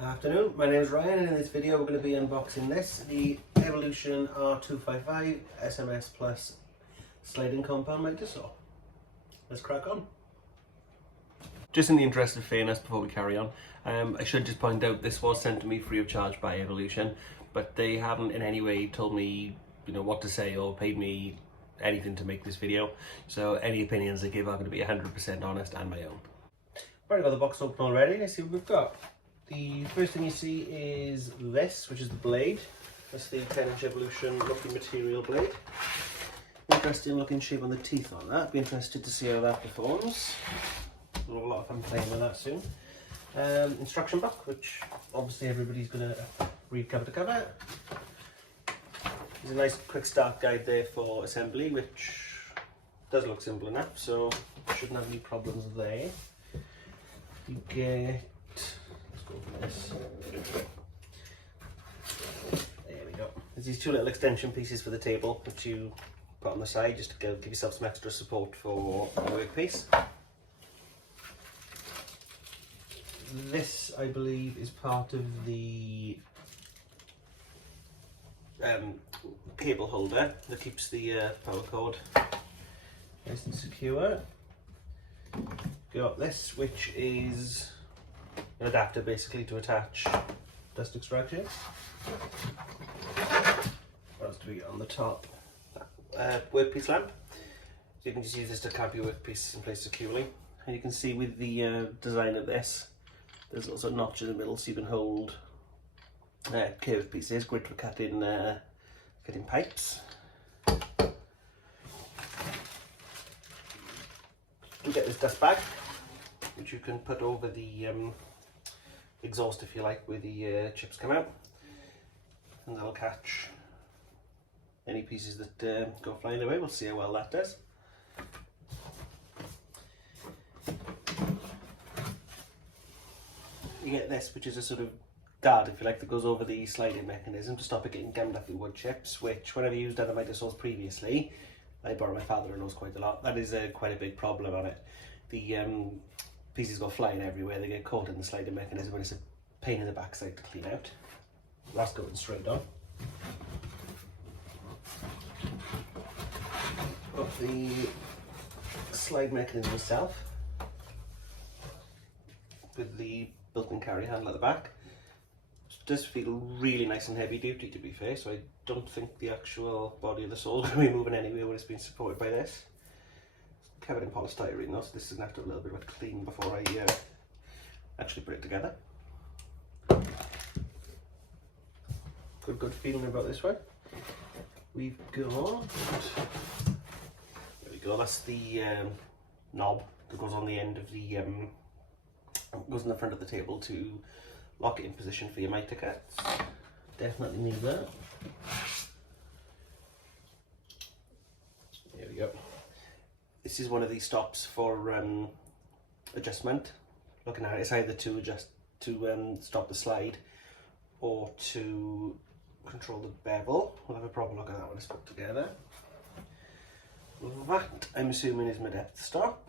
Afternoon, my name is Ryan and in this video we're going to be unboxing the Evolution R255SMS Plus sliding compound miter saw. Let's crack on. Just in the interest of fairness before we carry on, I should just point out this was sent to me free of charge by Evolution, but they haven't in any way told me what to say or paid me anything to make this video, so any opinions they give are going to be 100% honest and my own. Right, I've got the box open already. Let's see what we've got. The first thing you see is this, which is the blade. That's the 10-inch Evolution looking material blade. Interesting looking shape on the teeth on that. Be interested to see how that performs. We'll have a lot of fun playing with that soon. Instruction book, which obviously everybody's going to read cover to cover. There's a nice quick start guide there for assembly, which does look simple enough, so shouldn't have any problems there. You get, let's go for this. There we go. There's these two little extension pieces for the table, which you put on the side just to give yourself some extra support for the workpiece. This, I believe, is part of the cable holder that keeps the power cord nice and secure. Got this, which is an adapter basically to attach dust extraction. What else do we get on the top? Workpiece lamp. So you can just use this to clamp your workpiece in place securely. And you can see with the design of this, there's also a notch in the middle so you can hold curved pieces, great for cutting pipes. You get this dust bag, which you can put over the exhaust if you like, where the chips come out, and that'll catch any pieces that go flying away. We'll see how well that does. You get this, which is a sort of guard, if you like, that goes over the sliding mechanism to stop it getting gummed up in wood chips, which when I've used other miter saws previously, I borrow my father-in-law's quite a lot, that is quite a big problem on it. The pieces go flying everywhere, they get caught in the sliding mechanism and it's a pain in the backside to clean out. That's going straight on. Got the slide mechanism itself with the built-in carry handle at the back. It does feel really nice and heavy duty, to be fair, so I don't think the actual body of the saw is going to be moving anywhere when it's been supported by this. It's covered in polystyrene though, so this is going to have to have a little bit of a clean before I actually put it together. Good feeling about this one. We've got, there we go, that's the knob that goes on the end of the, goes in the front of the table to lock it in position for your miter cuts. Definitely need that. There we go. This is one of these stops for adjustment. Looking at it, it's either to adjust to stop the slide or to control the bevel. We'll have a proper look at that when it's put together. That, I'm assuming, is my depth stop.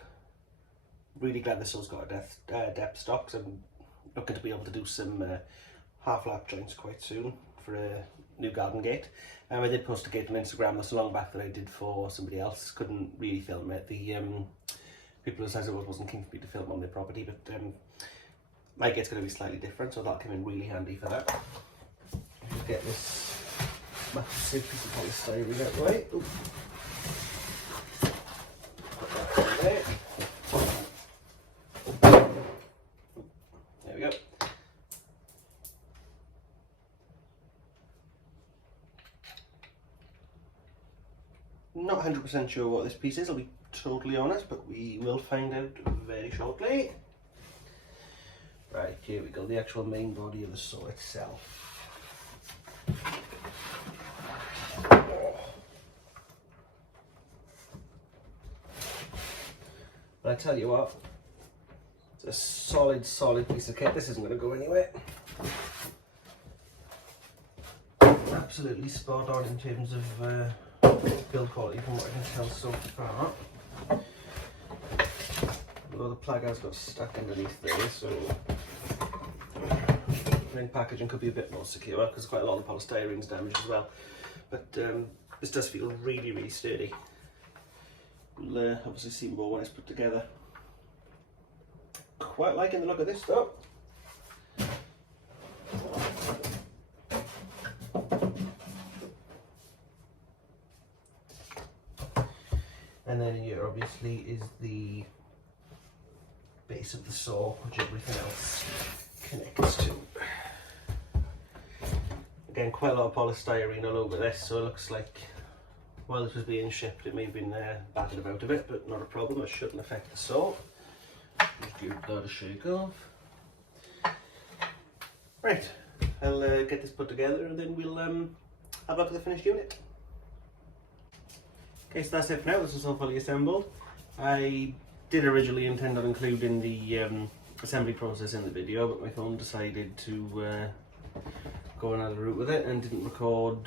Really glad this saw's got a depth stop, because I'm looking to be able to do some half lap joints quite soon for a new garden gate. I did post a gate on Instagram not so long back that I did for somebody else. Couldn't really film it. The people who says it wasn't keen for me to film on their property, but my gate's going to be slightly different, so that'll come in really handy for that. We'll get this massive piece of polystyrene out the way. Ooh. Put that there. There we go. Not 100% sure what this piece is, I'll be totally honest, but we will find out very shortly. Right, here we go, the actual main body of the saw itself. But I tell you what, it's a solid piece of kit. This isn't going to go anywhere. Absolutely spot on in terms of build quality from what I can tell so far. Although the plug has got stuck underneath there, so think packaging could be a bit more secure because quite a lot of polystyrene's damaged as well. But this does feel really, really sturdy. We'll obviously see more when it's put together. Quite liking the look of this though. And then here obviously is the base of the saw, which everything else connects to. Again, quite a lot of polystyrene all over this, so it looks like while this was being shipped it may have been battered about a bit, but not a problem, it shouldn't affect the saw. Just give that a shake off. Right, I'll get this put together and then we'll have a look at the finished unit. Okay, so that's it for now. This is all fully assembled. I did originally intend on including the assembly process in the video, but my phone decided to go another route with it and didn't record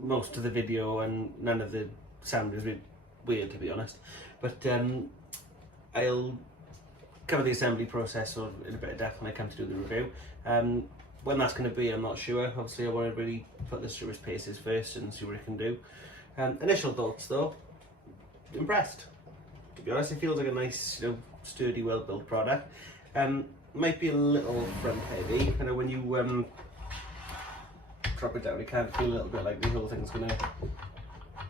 most of the video, and none of the sound is a bit weird, to be honest. But I'll cover the assembly process sort of in a bit of depth when I come to do the review. When that's going to be, I'm not sure. Obviously I want to really put this through its paces first and see what it can do. Initial thoughts though, impressed. To be honest, it feels like a nice, sturdy, well-built product. Might be a little front heavy. I know when you drop it down, it can feel a little bit like the whole thing's gonna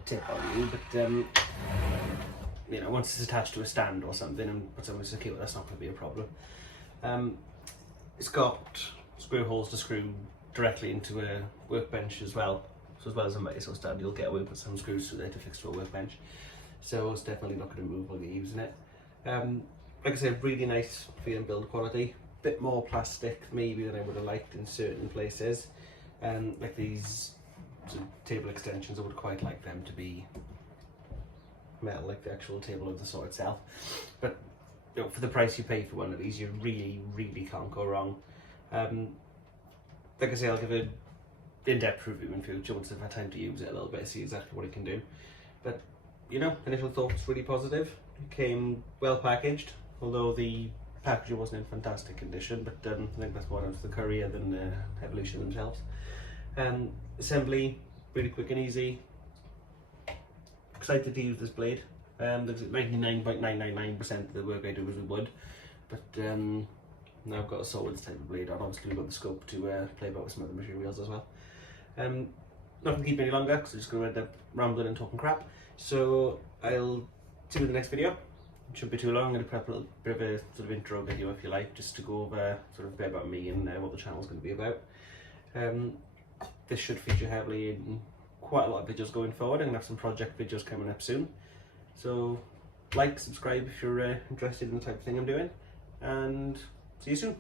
tip on you. But once it's attached to a stand or something and put something secure, that's not going to be a problem. It's got screw holes to screw directly into a workbench as well. So as well as a metal stand, you'll get away with some screws through there to fix to a workbench. So it's definitely not going to move while you're using it. Like I said, really nice feeling build quality. Bit more plastic maybe than I would have liked in certain places. Like these sort of table extensions, I would quite like them to be metal, like the actual table of the saw itself. But for the price you pay for one of these, you really, really can't go wrong. Like I say, I'll give a in-depth review in future once I've had time to use it a little bit, see exactly what it can do. But initial thoughts really positive. It came well packaged, although the packaging wasn't in fantastic condition, but I think that's more down to the courier than Evolution themselves. Assembly really quick and easy. Excited to use this blade. 99.999% of the work I do is with wood, but now I've got a saw with this type of blade on. Obviously we've got the scope to play about with some other materials as well. Not going to keep any longer because I'm just going to end up rambling and talking crap. So I'll see you in the next video. It shouldn't be too long. I'm going to prep a little bit of a sort of intro video, if you like, just to go over sort of a bit about me and what the channel is going to be about. This should feature heavily in quite a lot of videos going forward. I'm going to have some project videos coming up soon. So like, subscribe if you're interested in the type of thing I'm doing, and see you soon.